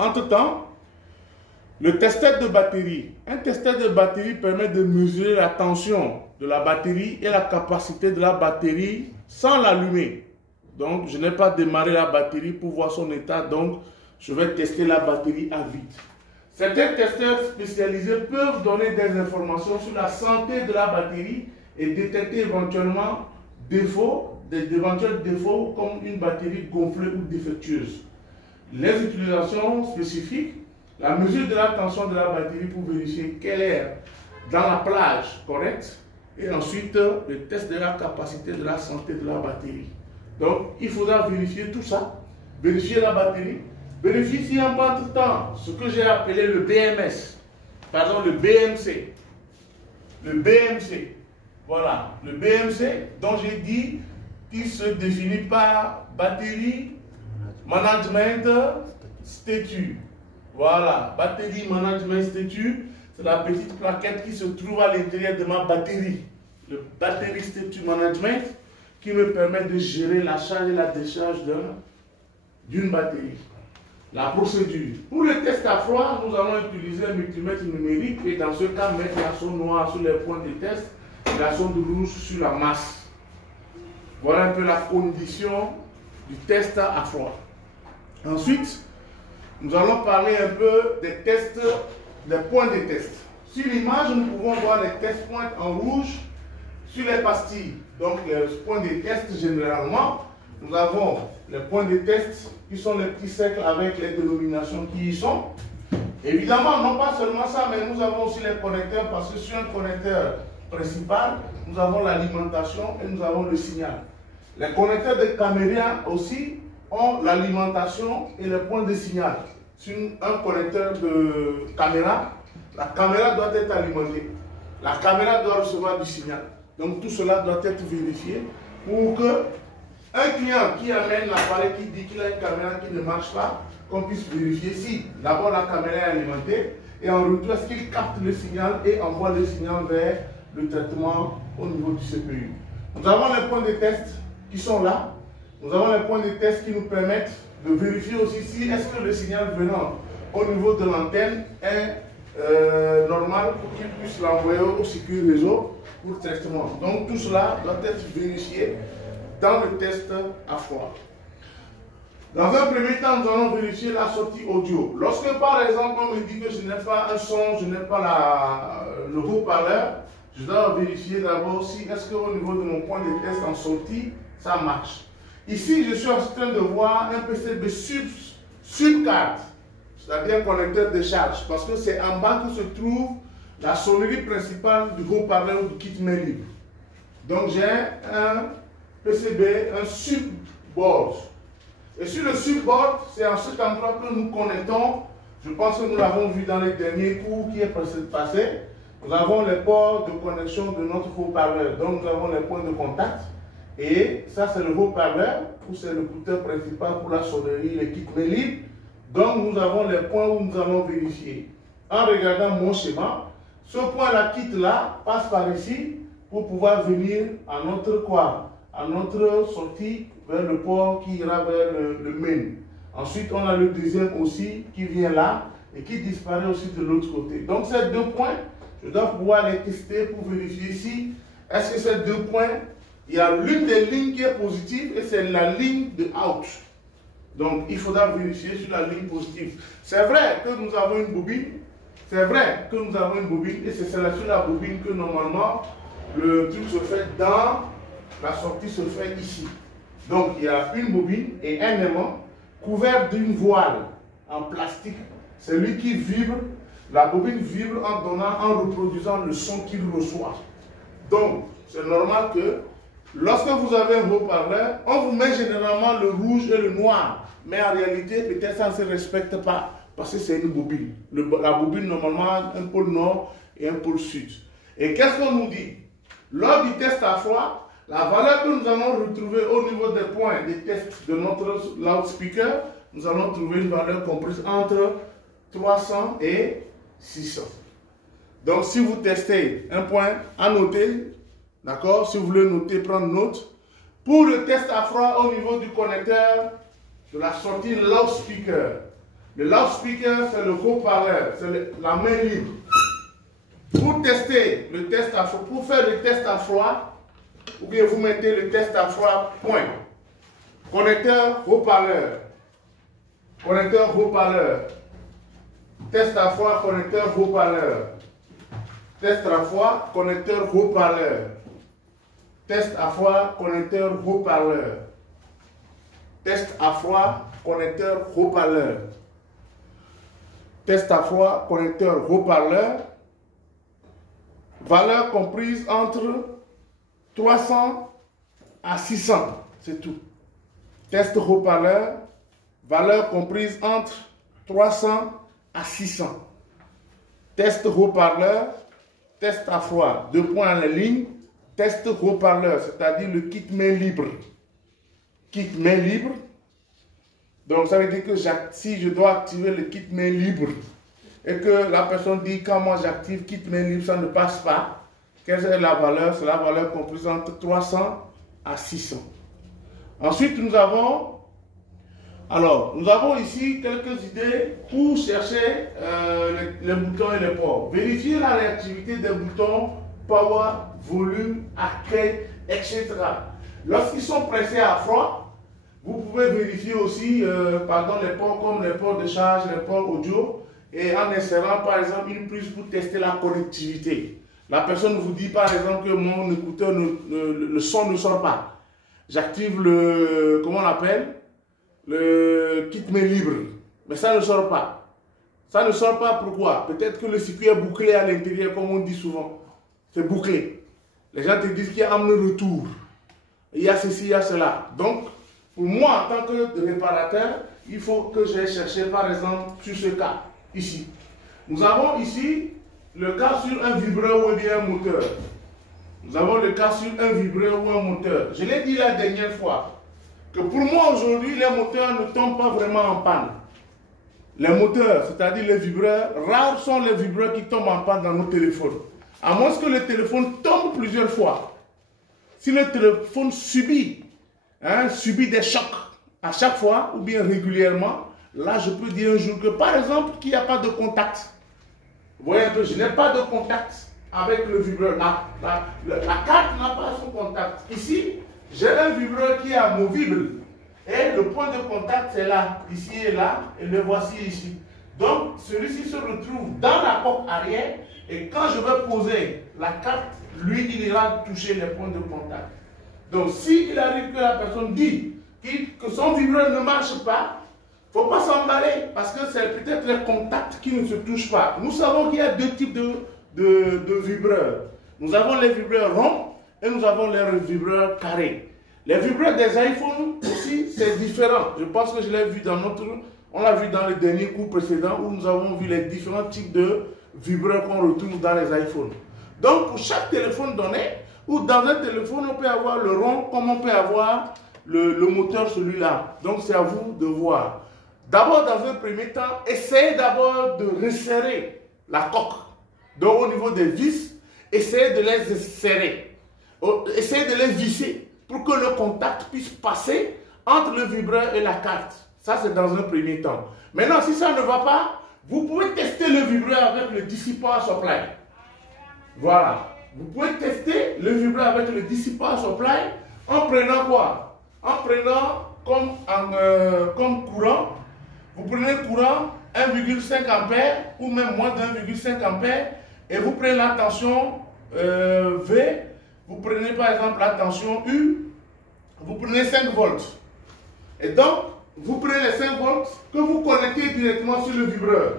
entre-temps, le testeur de batterie. Un testeur de batterie permet de mesurer la tension de la batterie et la capacité de la batterie sans l'allumer. Donc, je n'ai pas démarré la batterie pour voir son état, donc je vais tester la batterie à vide. Certains testeurs spécialisés peuvent donner des informations sur la santé de la batterie et détecter éventuellement d'éventuels défauts comme une batterie gonflée ou défectueuse. Les utilisations spécifiques, la mesure de la tension de la batterie pour vérifier qu'elle est dans la plage correcte et ensuite le test de la capacité de la santé de la batterie. Donc il faudra vérifier tout ça, vérifier la batterie, vérifier si en entre-temps ce que j'ai appelé le BMS, pardon le BMC, voilà, le BMC dont j'ai dit qu'il se définit par batterie management statut. Voilà, batterie management statut, c'est la petite plaquette qui se trouve à l'intérieur de ma batterie. Le battery statut management qui me permet de gérer la charge et la décharge d'une batterie. La procédure. Pour le test à froid, nous allons utiliser un multimètre numérique et dans ce cas mettre la sonde noire sur les points de test et la sonde rouge sur la masse. Voilà un peu la condition du test à froid. Ensuite, nous allons parler un peu des tests, des points de test. Sur l'image, nous pouvons voir les tests points en rouge sur les pastilles. Donc, les points de test, généralement, nous avons les points de test qui sont les petits cercles avec les dénominations qui y sont. Évidemment, non pas seulement ça, mais nous avons aussi les connecteurs parce que sur un connecteur principal, nous avons l'alimentation et nous avons le signal. Les connecteurs de caméra aussi ont l'alimentation et les points de signal. Sur un connecteur de caméra, la caméra doit être alimentée. La caméra doit recevoir du signal. Donc tout cela doit être vérifié pour que un client qui amène l'appareil qui dit qu'il a une caméra qui ne marche pas, qu'on puisse vérifier si d'abord la caméra est alimentée et en retour est-ce qu'il capte le signal et envoie le signal vers le traitement au niveau du CPU. Nous avons les points de test qui sont là. Nous avons les points de test qui nous permettent de vérifier aussi si est-ce que le signal venant au niveau de l'antenne est normal pour qu'il puisse l'envoyer au circuit réseau pour traitement. Donc tout cela doit être vérifié dans le test à froid. Dans un premier temps, nous allons vérifier la sortie audio. Lorsque par exemple on me dit que je n'ai pas un son, je n'ai pas le haut-parleur, je dois vérifier d'abord si est-ce qu'au niveau de mon point de test en sortie, ça marche. Ici, je suis en train de voir un PCB subcard, c'est-à-dire un connecteur de charge, parce que c'est en bas que se trouve la sonnerie principale du haut-parleur du kit main libre. Donc j'ai un PCB, un subboard. Et sur le subboard, c'est en cet endroit que nous connectons. Je pense que nous l'avons vu dans les derniers cours qui est passé. Nous avons les ports de connexion de notre haut-parleur. Donc nous avons les points de contact. Et ça, c'est le haut-parleur, ou c'est le écouteur principal pour la sonnerie, le kit main libre. Donc nous avons les points où nous allons vérifier. En regardant mon schéma, ce point-là, kit-là, passe par ici pour pouvoir venir à notre quoi? À notre sortie vers le port qui ira vers le main. Ensuite, on a le deuxième aussi qui vient là et qui disparaît aussi de l'autre côté. Donc ces deux points, je dois pouvoir les tester pour vérifier si est-ce que ces deux points, il y a l'une des lignes qui est positive et c'est la ligne de out. Donc il faudra vérifier sur la ligne positive. C'est vrai que nous avons une bobine. C'est vrai que nous avons une bobine et c'est sur la bobine que normalement le truc se fait dans la sortie se fait ici. Donc il y a une bobine et un aimant couvert d'une voile en plastique. C'est lui qui vibre. La bobine vibre en reproduisant le son qu'il reçoit. Donc c'est normal que lorsque vous avez un haut-parleur, on vous met généralement le rouge et le noir. Mais en réalité, peut-être ça ne se respecte pas parce que c'est une bobine. La bobine, normalement, un pôle nord et un pôle sud. Et qu'est-ce qu'on nous dit? Lors du test à froid, la valeur que nous allons retrouver au niveau des points des tests de notre loudspeaker, nous allons trouver une valeur comprise entre 300 et 600. Donc, si vous testez un point à noter, d'accord, si vous voulez noter, prendre note, pour le test à froid au niveau du connecteur de la sortie loudspeaker, Le loudspeaker, c'est le haut-parleur, c'est la main libre. Pour tester le test à froid, pour faire le test à froid, ou bien vous mettez le test à froid, point. Connecteur haut-parleur. Connecteur haut-parleur. Test à froid, connecteur haut-parleur. Test à froid, connecteur haut-parleur. Test à froid, connecteur haut-parleur. Test à froid, connecteur haut-parleur. Test à froid, connecteur haut-parleur. Valeur comprise entre 300 à 600. C'est tout. Test haut-parleur. Valeur comprise entre 300 à 600. Test haut-parleur. Test à froid. 2 points à la ligne. Test haut-parleur, c'est-à-dire le kit main libre. Kit main libre. Donc ça veut dire que si je dois activer le kit main libre et que la personne dit quand moi j'active kit main libre, ça ne passe pas. Quelle est la valeur? C'est la valeur comprise entre 300 à 600. Ensuite, nous avons ici quelques idées pour chercher les boutons et les ports. Vérifier la réactivité des boutons power, volume, arcade, etc. Lorsqu'ils sont pressés à froid, vous pouvez vérifier aussi les ports comme les ports de charge, les ports audio, et en insérant par exemple une prise pour tester la connectivité. La personne vous dit par exemple que mon écouteur, le son ne sort pas. J'active le, comment on l'appelle, le kit main libre, mais ça ne sort pas. Ça ne sort pas, pourquoi? Peut-être que le circuit est bouclé à l'intérieur, comme on dit souvent. C'est bouclé. Les gens te disent qu'il y a un retour. Il y a ceci, il y a cela. Donc, pour moi, en tant que réparateur, il faut que j'aille chercher, par exemple, sur ce cas, ici. Nous avons ici le cas sur un vibreur ou bien un moteur. Nous avons le cas sur un vibreur ou un moteur. Je l'ai dit la dernière fois, que pour moi, aujourd'hui, les moteurs ne tombent pas vraiment en panne. Les moteurs, c'est-à-dire les vibreurs, rares sont les vibreurs qui tombent en panne dans nos téléphones. À moins que le téléphone tombe plusieurs fois. Si le téléphone subit des chocs à chaque fois ou bien régulièrement, là je peux dire un jour que par exemple qu'il n'y a pas de contact. Vous voyez un peu, je n'ai pas de contact avec le vibreur. La carte n'a pas son contact. Ici, j'ai un vibreur qui est amovible. Et le point de contact c'est là, ici et là, et le voici ici. Donc celui-ci se retrouve dans la coque arrière. Et quand je vais poser la carte, lui, il ira toucher les points de contact. Donc, s'il arrive que la personne dit que son vibreur ne marche pas, il ne faut pas s'emballer parce que c'est peut-être les contacts qui ne se touchent pas. Nous savons qu'il y a 2 types de vibreurs. Nous avons les vibreurs ronds et nous avons les vibreurs carrés. Les vibreurs des iPhones aussi, c'est différent. Je pense que je l'ai vu on l'a vu dans le dernier cours précédent où nous avons vu les différents types de vibreurs qu'on retrouve dans les iPhones. Donc, pour chaque téléphone donné, ou dans un téléphone, on peut avoir le rond, comme on peut avoir le moteur, celui-là. Donc, c'est à vous de voir. D'abord, dans un premier temps, essayez d'abord de resserrer la coque. Donc, au niveau des vis, essayez de les serrer. Essayez de les visser pour que le contact puisse passer entre le vibreur et la carte. Ça, c'est dans un premier temps. Maintenant, si ça ne va pas, vous pouvez tester le vibreur avec le dissipant à supply. Voilà. Vous pouvez tester le vibreur avec le dissipant à supply en prenant quoi? En prenant comme courant, vous prenez le courant 1,5 ampères ou même moins d'1,5 ampères et vous prenez la tension V, vous prenez par exemple la tension U, vous prenez 5 volts. Et donc, vous prenez les 5 volts que vous connectez directement sur le vibreur.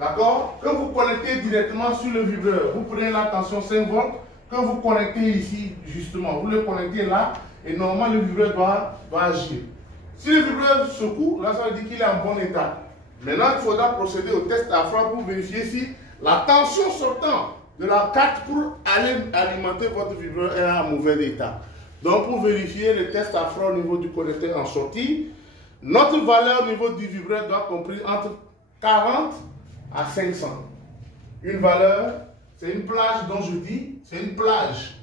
D'accord? Que vous connectez directement sur le vibreur. Vous prenez la tension 5 volts que vous connectez ici, justement. Vous le connectez là et normalement le vibreur va agir. Si le vibreur secoue, là ça veut dire qu'il est en bon état. Maintenant, il faudra procéder au test à froid pour vérifier si la tension sortant de la carte pour aller alimenter votre vibreur est en mauvais état. Donc, pour vérifier le test à froid au niveau du connecteur en sortie, notre valeur au niveau du vibreur doit comprendre entre 40 à 500. Une valeur, c'est une plage dont je dis, c'est une plage.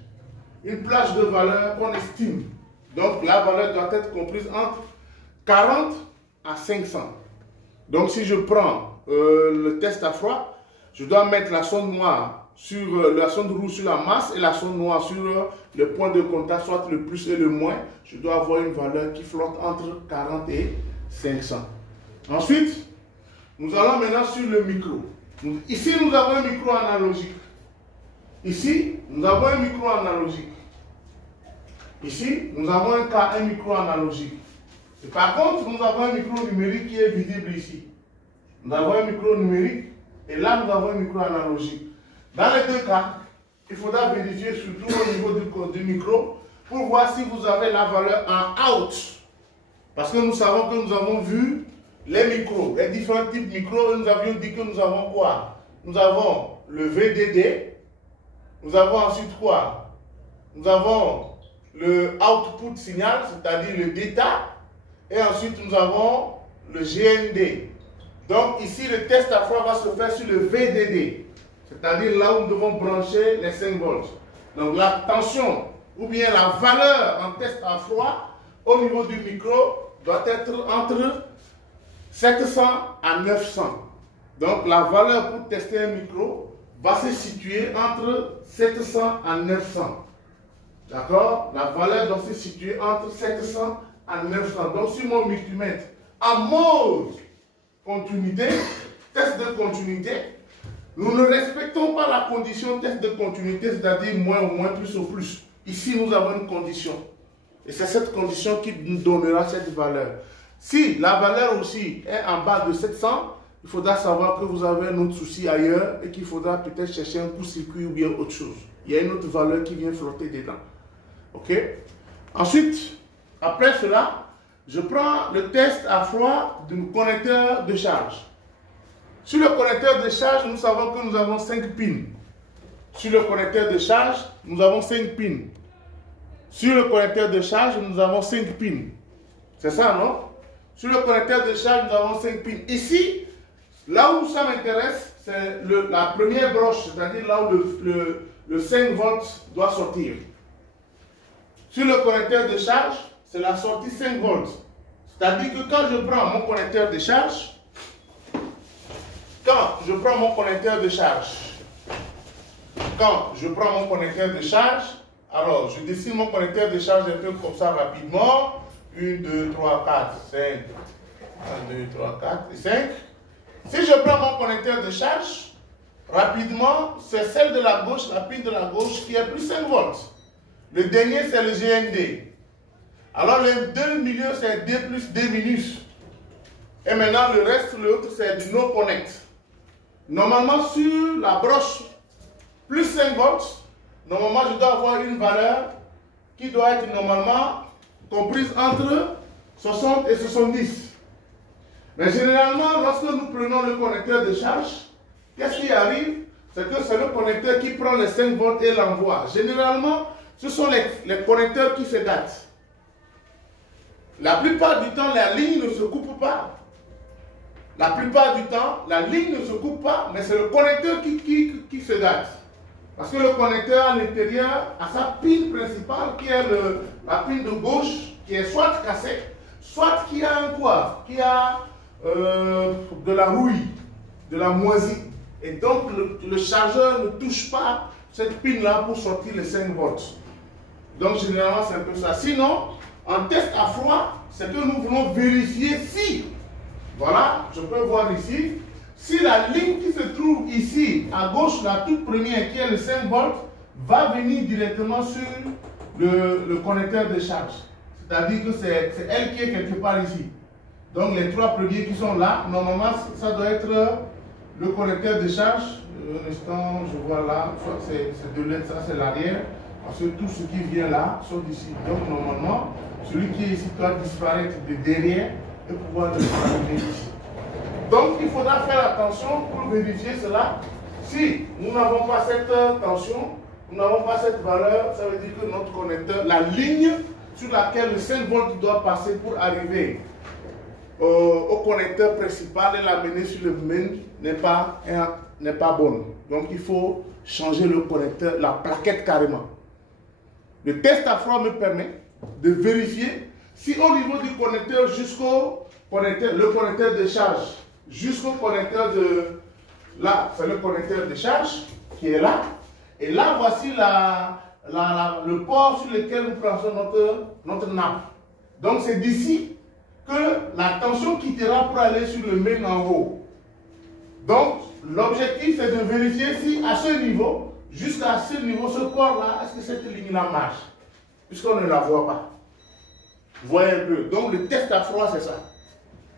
Une plage de valeur qu'on estime. Donc, la valeur doit être comprise entre 40 à 500. Donc si je prends le test à froid, je dois mettre la sonde noire sur la sonde rouge sur la masse et la sonde noire sur le point de contact, soit le plus et le moins. Je dois avoir une valeur qui flotte entre 40 et 500. Ensuite, nous allons maintenant sur le micro. Ici, nous avons un micro analogique. Ici, nous avons un micro analogique. Ici, nous avons un micro analogique. Et par contre, nous avons un micro numérique qui est visible ici. Nous avons un micro numérique et là, nous avons un micro analogique. Dans les deux cas, il faudra vérifier surtout au niveau du micro pour voir si vous avez la valeur en out. Parce que nous savons que nous avons vu les micros, les différents types de micros. Nous avions dit que nous avons quoi? Nous avons le VDD. Nous avons ensuite quoi? Nous avons le output signal, c'est-à-dire le data. Et ensuite, nous avons le GND. Donc ici, le test à froid va se faire sur le VDD. C'est-à-dire là où nous devons brancher les 5 volts. Donc la tension ou bien la valeur en test à froid au niveau du micro doit être entre 700 à 900. Donc la valeur pour tester un micro va se situer entre 700 à 900. D'accord? La valeur doit se situer entre 700 à 900. Donc sur mon multimètre, en mode continuité, test de continuité, nous ne respectons pas la condition test de continuité, c'est-à-dire moins ou moins, plus ou plus. Ici, nous avons une condition. Et c'est cette condition qui nous donnera cette valeur. Si la valeur aussi est en bas de 700, il faudra savoir que vous avez un autre souci ailleurs et qu'il faudra peut-être chercher un court-circuit ou bien autre chose. Il y a une autre valeur qui vient flotter dedans. OK? Ensuite, après cela, je prends le test à froid du connecteur de charge. Sur le connecteur de charge, nous savons que nous avons 5 pins. Sur le connecteur de charge, nous avons 5 pins. Sur le connecteur de charge, nous avons 5 pins. C'est ça, non? Sur le connecteur de charge, nous avons 5 pins. Ici, là où ça m'intéresse, c'est la première broche, c'est-à-dire là où le 5 volts doit sortir. Sur le connecteur de charge, c'est la sortie 5 volts. C'est-à-dire que quand je prends mon connecteur de charge, alors je dessine mon connecteur de charge un peu comme ça rapidement. 1, 2, 3, 4, 5. 1, 2, 3, 4 et 5. Si je prends mon connecteur de charge, rapidement, c'est celle de la gauche, la pile de la gauche qui est plus 5 volts. Le dernier, c'est le GND. Alors les deux milieux, c'est D plus D minus. Et maintenant, le reste, l'autre, c'est du no connect. Normalement, sur la broche plus 5 volts, normalement, je dois avoir une valeur qui doit être normalement comprise entre 60 et 70. Mais généralement, lorsque nous prenons le connecteur de charge, qu'est-ce qui arrive? C'est que c'est le connecteur qui prend les 5 volts et l'envoie. Généralement, ce sont les connecteurs qui se gâtent. La plupart du temps, la ligne ne se coupe pas. La plupart du temps, la ligne ne se coupe pas, mais c'est le connecteur qui se gâte. Parce que le connecteur à l'intérieur a sa pile principale qui est la pile de gauche, qui est soit cassée, soit qui a un quoi? Qui a de la rouille, de la moisie. Et donc le chargeur ne touche pas cette pile-là pour sortir les 5 volts. Donc généralement c'est un peu ça. Sinon, en test à froid, c'est que nous voulons vérifier si, voilà, je peux voir ici, si la ligne qui se trouve ici, à gauche, la toute première, qui est le 5 volts, va venir directement sur le connecteur de charge. C'est-à-dire que c'est elle qui est quelque part ici. Donc les 3 premiers qui sont là, normalement, ça doit être le connecteur de charge. Un instant, je vois là, c'est de l'aide, ça c'est l'arrière. Parce que tout ce qui vient là sont d'ici. Donc normalement, celui qui est ici doit disparaître de derrière et pouvoir disparaître ici. Donc il faudra faire attention pour vérifier cela. Si nous n'avons pas cette tension, nous n'avons pas cette valeur, ça veut dire que notre connecteur, la ligne sur laquelle le 5 volts doit passer pour arriver au connecteur principal et l'amener sur le main n'est pas bonne. Donc il faut changer le connecteur, la plaquette carrément. Le test à froid me permet de vérifier si au niveau du connecteur jusqu'au connecteur, le connecteur de charge jusqu'au connecteur de... Là, c'est le connecteur de charge qui est là. Et là, voici le port sur lequel nous plaçons notre nappe. Donc, c'est d'ici que la tension quittera pour aller sur le main en haut. Donc, l'objectif, c'est de vérifier si à ce niveau, jusqu'à ce niveau, ce port-là, est-ce que cette ligne-là marche? Puisqu'on ne la voit pas. Vous voyez un peu. Donc, le test à froid, c'est ça.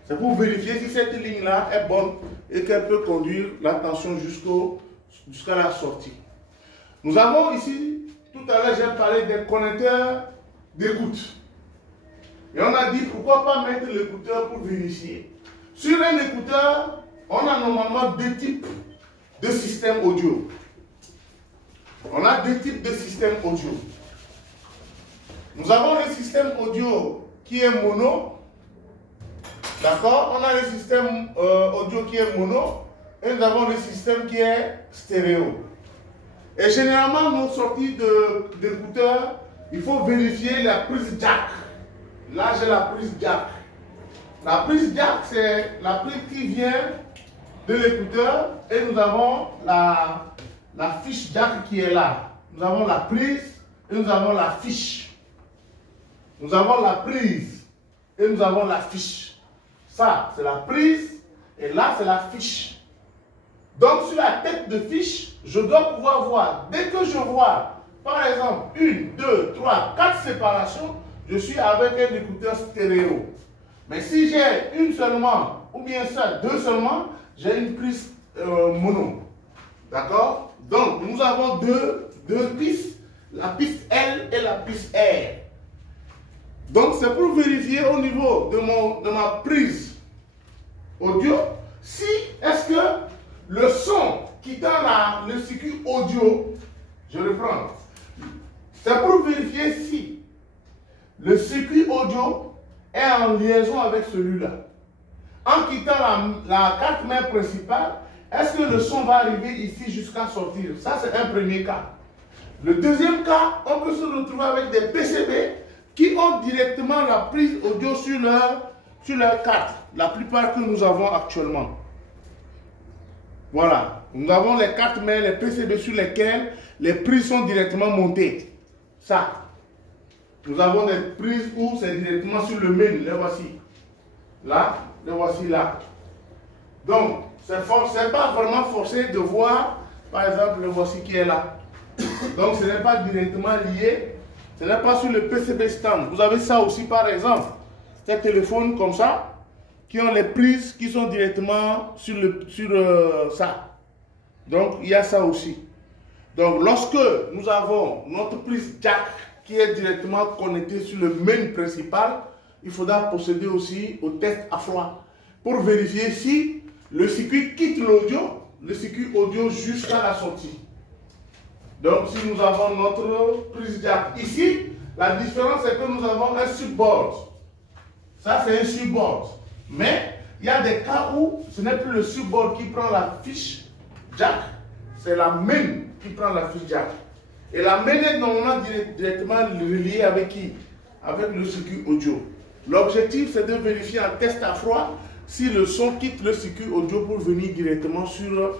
C'est pour vérifier si cette ligne-là est bonne et qu'elle peut conduire la tension jusqu'à la sortie. Nous avons ici, tout à l'heure, j'ai parlé des connecteurs d'écoute. Et on a dit pourquoi pas mettre l'écouteur pour vérifier. Sur un écouteur, on a normalement deux types de systèmes audio. On a deux types de systèmes audio. Nous avons le système audio qui est mono. D'accord? On a le système audio qui est mono et nous avons le système qui est stéréo. Et généralement, nos sorties d'écouteurs, il faut vérifier la prise jack. Là, j'ai la prise jack. La prise jack, c'est la prise qui vient de l'écouteur et nous avons la fiche jack qui est là. Nous avons la prise et nous avons la fiche. Nous avons la prise et nous avons la fiche. Ça, c'est la prise et là, c'est la fiche. Donc, sur la tête de fiche, je dois pouvoir voir. Dès que je vois, par exemple, 1, 2, 3, 4 séparations, je suis avec un écouteur stéréo. Mais si j'ai une seulement, ou bien ça, deux seulement, j'ai une prise mono. D'accord? Donc, nous avons deux pistes, la piste L et la piste R. Donc, c'est pour vérifier au niveau de ma prise audio, si est-ce que le son quittant le circuit audio, je reprends, c'est pour vérifier si le circuit audio est en liaison avec celui-là. En quittant la carte mère principale, est-ce que le son va arriver ici jusqu'à sortir? Ça, c'est un premier cas. Le deuxième cas, on peut se retrouver avec des PCB qui ont directement la prise audio sur leur carte. La plupart que nous avons actuellement. Voilà. Nous avons les cartes mères, les PCB sur lesquelles les prises sont directement montées. Ça. Nous avons des prises où c'est directement sur le main. Les voici. Là. Les voici là. Donc, c'est pas vraiment forcé de voir, par exemple, le voici qui est là. Donc, ce n'est pas directement lié. Ce n'est pas sur le PCB stand. Vous avez ça aussi, par exemple. Ces téléphones comme ça, qui ont les prises qui sont directement sur ça. Donc, il y a ça aussi. Donc, lorsque nous avons notre prise jack qui est directement connectée sur le main principal, il faudra procéder aussi au test à froid pour vérifier si le circuit quitte l'audio, le circuit audio jusqu'à la sortie. Donc, si nous avons notre prise jack ici, la différence c'est que nous avons un subboard. Ça, c'est un subboard. Mais il y a des cas où ce n'est plus le subboard qui prend la fiche jack, c'est la main qui prend la fiche jack. Et la main est normalement directement reliée avec qui? Avec le circuit audio. L'objectif, c'est de vérifier en test à froid si le son quitte le circuit audio pour venir directement sur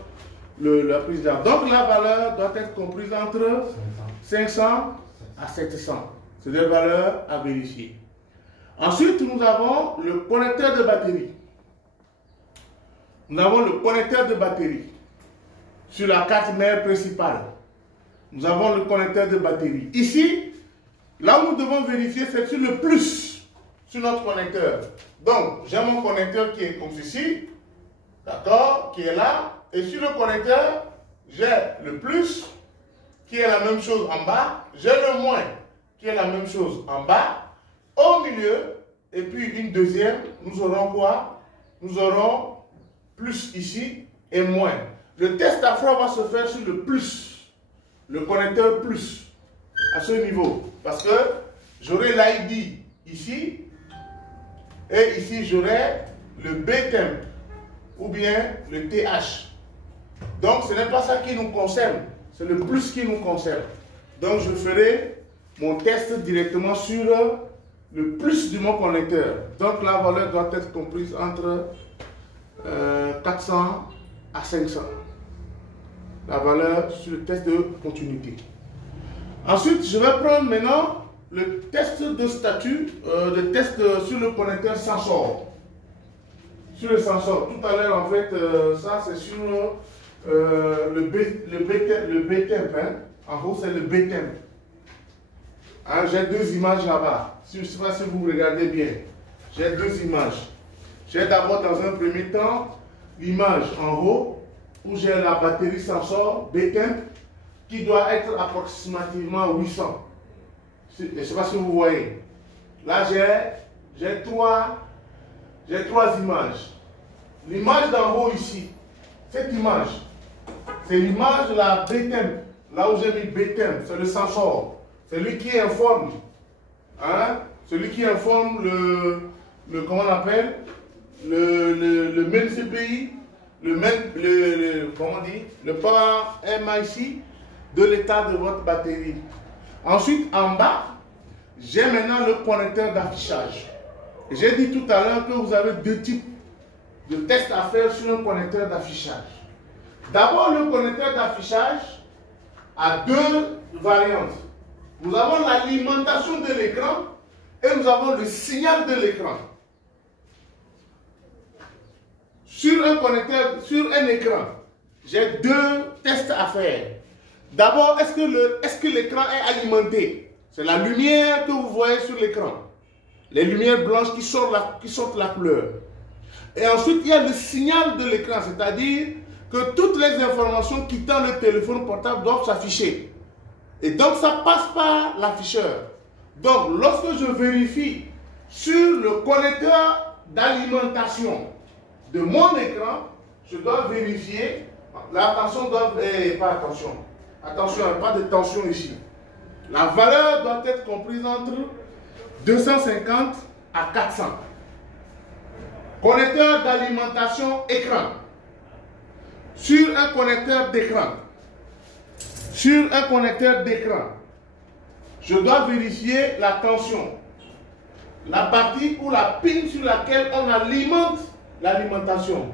la prise jack. Donc la valeur doit être comprise entre 500 à 700. C'est des valeurs à vérifier. Ensuite, nous avons le connecteur de batterie. Nous avons le connecteur de batterie sur la carte mère principale. Nous avons le connecteur de batterie. Ici, là où nous devons vérifier, c'est sur le plus, sur notre connecteur. Donc, j'ai mon connecteur qui est comme ceci, d'accord, qui est là. Et sur le connecteur, j'ai le plus, qui est la même chose en bas. J'ai le moins, qui est la même chose en bas. Au milieu, et puis une deuxième, nous aurons quoi? Nous aurons plus ici et moins. Le test à froid va se faire sur le plus, le connecteur plus, à ce niveau. Parce que j'aurai l'ID ici, et ici j'aurai le B-temp, ou bien le TH. Donc ce n'est pas ça qui nous concerne, c'est le plus qui nous concerne. Donc je ferai mon test directement sur le plus de mon connecteur. Donc la valeur doit être comprise entre 400 à 500. La valeur sur le test de continuité. Ensuite, je vais prendre maintenant le test de statut, le test sur le connecteur sensor. Sur le sensor. Tout à l'heure, en fait, ça c'est sur le BTEMP. Hein. En haut, c'est le BTEMP. Hein, j'ai deux images là-bas. Je ne sais pas si vous regardez bien. J'ai deux images. J'ai d'abord dans un premier temps l'image en haut où j'ai la batterie sensor BTEMP qui doit être approximativement 800. Je ne sais pas si vous voyez. Là, j'ai trois images. L'image d'en haut ici, cette image, c'est l'image de la BTEMP. Là où j'ai mis BTEMP, c'est le sensor. C'est lui qui informe. Hein? Celui qui informe comment on appelle, le main CPI, comment on dit, le Power MIC de l'état de votre batterie. Ensuite, en bas, j'ai maintenant le connecteur d'affichage. J'ai dit tout à l'heure que vous avez deux types de tests à faire sur un connecteur d'affichage. D'abord, le connecteur d'affichage a deux variantes. Nous avons l'alimentation de l'écran et nous avons le signal de l'écran. Sur un connecteur, sur un écran, j'ai deux tests à faire. D'abord, est-ce que l'écran est alimenté? C'est la lumière que vous voyez sur l'écran. Les lumières blanches qui sortent la couleur. Et ensuite, il y a le signal de l'écran, c'est-à-dire que toutes les informations quittant le téléphone portable doivent s'afficher. Et donc, ça passe par l'afficheur. Donc, lorsque je vérifie sur le connecteur d'alimentation de mon écran, je dois vérifier, l'attention doit, pas attention, attention, pas de tension ici. La valeur doit être comprise entre 250 à 400. Connecteur d'alimentation écran. Sur un connecteur d'écran. Sur un connecteur d'écran, je dois vérifier la tension. La partie ou la pin sur laquelle on alimente l'alimentation.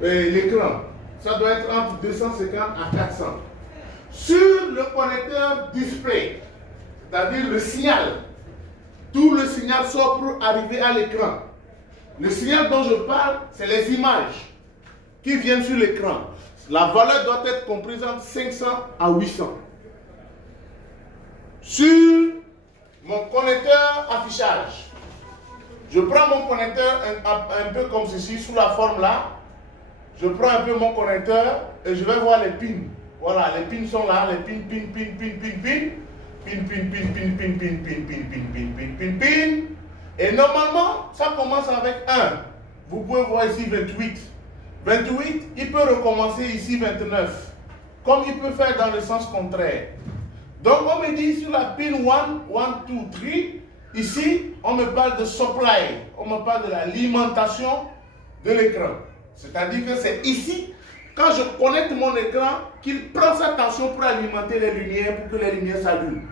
L'écran, ça doit être entre 250 à 400. Sur le connecteur display, c'est-à-dire le signal, tout le signal sort pour arriver à l'écran. Le signal dont je parle, c'est les images qui viennent sur l'écran. La valeur doit être comprise entre 500 à 800. Sur mon connecteur affichage, je prends mon connecteur un peu comme ceci, sous la forme là. Je prends un peu mon connecteur et je vais voir les pins. Voilà, les pins sont là, les pins, pin, pin, pin, pin, pin. Pin, pin, pin, pin, pin, pin, pin, pin, pin, pin, pin, pin, pin. Et normalement, ça commence avec 1. Vous pouvez voir ici 28. 28, il peut recommencer ici 29. Comme il peut faire dans le sens contraire. Donc on me dit sur la pin 1, 1, 2, 3, ici, on me parle de supply. On me parle de l'alimentation de l'écran. C'est-à-dire que c'est ici, quand je connecte mon écran, qu'il prend sa tension pour alimenter les lumières, pour que les lumières s'allument.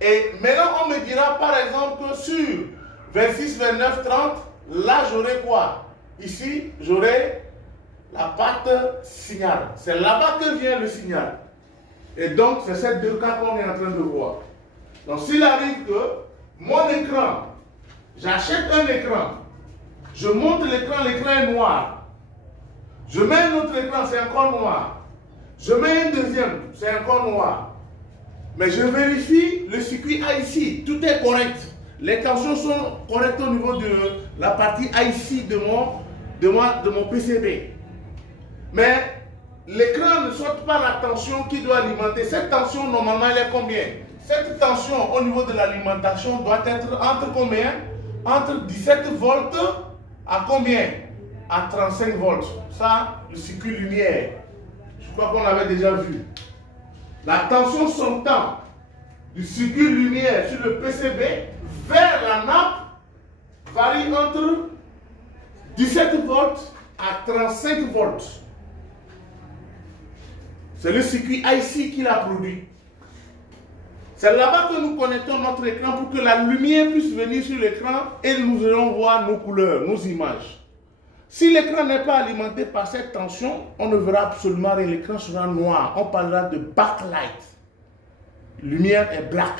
Et maintenant, on me dira par exemple que sur 26, 29, 30, là j'aurai quoi? Ici, j'aurai la patte signal. C'est là-bas que vient le signal. Et donc, c'est ces deux cas qu'on est en train de voir. Donc, s'il arrive que mon écran, j'achète un écran, je monte l'écran, l'écran est noir. Je mets un autre écran, c'est encore noir. Je mets un deuxième, c'est encore noir. Mais je vérifie le circuit IC, tout est correct. Les tensions sont correctes au niveau de la partie IC de mon PCB. Mais l'écran ne sort pas la tension qui doit alimenter. Cette tension, normalement, elle est combien? Cette tension au niveau de l'alimentation doit être entre combien? Entre 17 volts à combien? À 35 volts. Ça, le circuit lumière. Je crois qu'on l'avait déjà vu. La tension sortant du circuit lumière sur le PCB vers la nappe varie entre 17 volts à 35 volts. C'est le circuit IC qui l'a produit. C'est là-bas que nous connectons notre écran pour que la lumière puisse venir sur l'écran et nous allons voir nos couleurs, nos images. Si l'écran n'est pas alimenté par cette tension, on ne verra absolument rien. L'écran sera noir. On parlera de backlight. Lumière est black.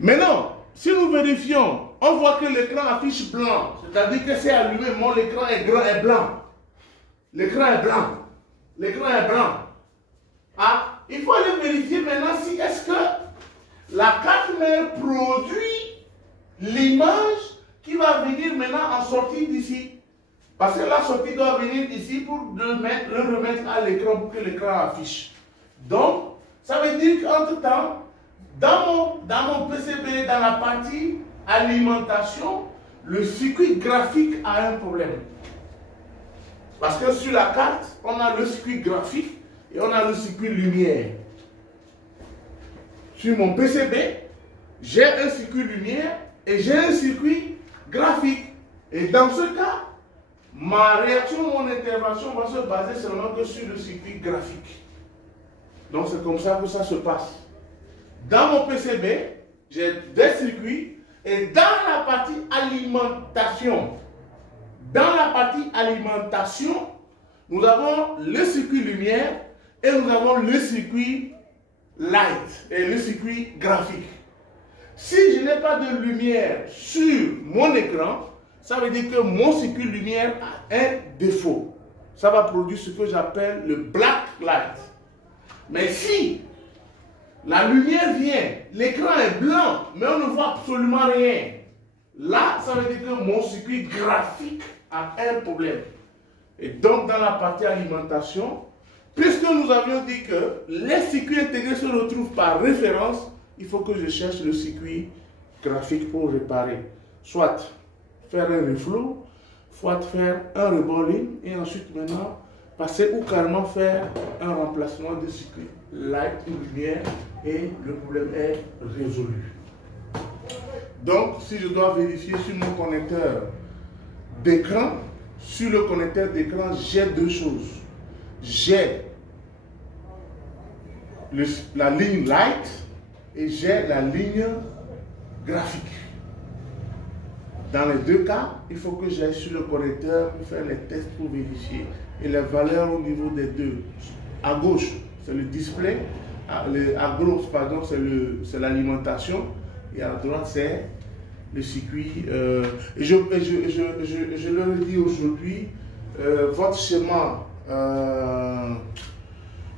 Maintenant, si nous vérifions, on voit que l'écran affiche blanc. C'est-à-dire que c'est allumé. Mon écran est blanc. L'écran est blanc. L'écran est blanc. Ah, il faut aller vérifier maintenant si est-ce que la carte mère produit l'image qui va venir maintenant en sortie d'ici. Parce que la sortie doit venir ici pour le remettre à l'écran pour que l'écran affiche. Donc, ça veut dire qu'entre-temps, dans mon PCB, dans la partie alimentation, le circuit graphique a un problème. Parce que sur la carte, on a le circuit graphique et on a le circuit lumière. Sur mon PCB, j'ai un circuit lumière et j'ai un circuit graphique. Et dans ce cas, ma réaction, mon intervention va se baser seulement que sur le circuit graphique. Donc c'est comme ça que ça se passe. Dans mon PCB, j'ai des circuits et dans la partie alimentation, nous avons le circuit lumière et nous avons le circuit light et le circuit graphique. Si je n'ai pas de lumière sur mon écran, ça veut dire que mon circuit lumière a un défaut. Ça va produire ce que j'appelle le black light. Mais si la lumière vient, l'écran est blanc, mais on ne voit absolument rien. Là, ça veut dire que mon circuit graphique a un problème. Et donc, dans la partie alimentation, puisque nous avions dit que les circuits intégrés se retrouvent par référence, il faut que je cherche le circuit graphique pour réparer. Soit faire un reflow, soit faire un reballing, et ensuite maintenant passer ou carrément faire un remplacement de circuit light ou lumière, et le problème est résolu. Donc, si je dois vérifier sur mon connecteur d'écran, sur le connecteur d'écran, j'ai deux choses. J'ai la ligne light et j'ai la ligne graphique. Dans les deux cas, il faut que j'aille sur le connecteur pour faire les tests pour vérifier. Et les valeurs au niveau des deux. À gauche, c'est le display. À gauche, pardon, c'est l'alimentation. Et à droite, c'est le circuit. Je leur ai dit aujourd'hui, votre schéma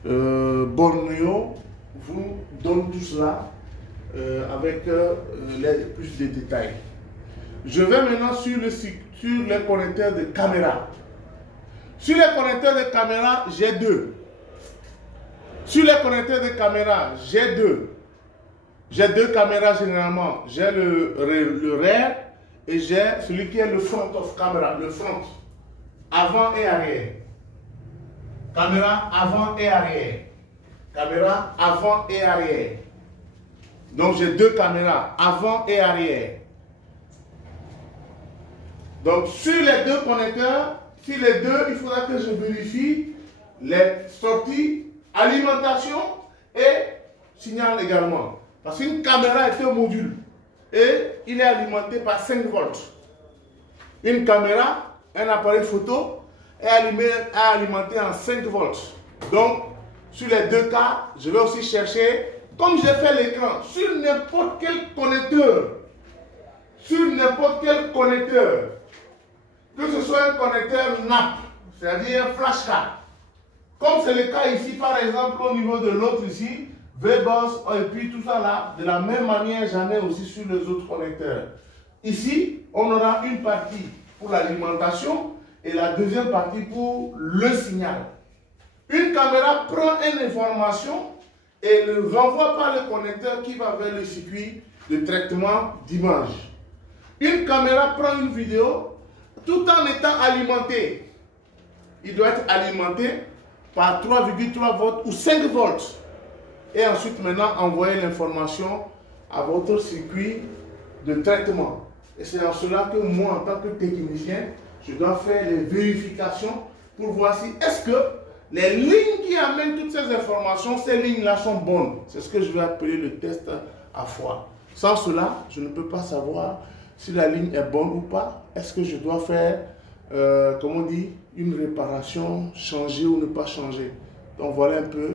Bornéo vous donne tout cela avec plus de détails. Je vais maintenant sur les connecteurs de caméra. Sur les connecteurs de caméra, j'ai deux. Sur les connecteurs de caméra, j'ai deux. J'ai deux caméras généralement. J'ai le rear et j'ai celui qui est le front of camera, le front. Avant et arrière. Caméra avant et arrière. Caméra avant et arrière. Donc j'ai deux caméras, avant et arrière. Donc sur les deux connecteurs, sur les deux, il faudra que je vérifie les sorties, alimentation et signal également. Parce qu'une caméra est un module et il est alimenté par 5 volts. Une caméra, un appareil photo, est alimenté en 5 volts. Donc, sur les deux cas, je vais aussi chercher, comme j'ai fait l'écran, sur n'importe quel connecteur, que ce soit un connecteur NAP, c'est-à-dire un flash card, comme c'est le cas ici, par exemple, au niveau de l'autre ici, VBoss, et puis tout ça là, de la même manière, j'en ai aussi sur les autres connecteurs. Ici, on aura une partie pour l'alimentation et la deuxième partie pour le signal. Une caméra prend une information et le renvoie par le connecteur qui va vers le circuit de traitement d'image. Une caméra prend une vidéo tout en étant alimenté. Il doit être alimenté par 3,3 volts ou 5 volts. Et ensuite maintenant envoyer l'information à votre circuit de traitement. Et c'est en cela que moi, en tant que technicien, je dois faire les vérifications pour voir si est-ce que les lignes qui amènent toutes ces informations, ces lignes-là sont bonnes. C'est ce que je vais appeler le test à froid. Sans cela, je ne peux pas savoir si la ligne est bonne ou pas. Est-ce que je dois faire comment on dit, une réparation, changer ou ne pas changer. Donc voilà un peu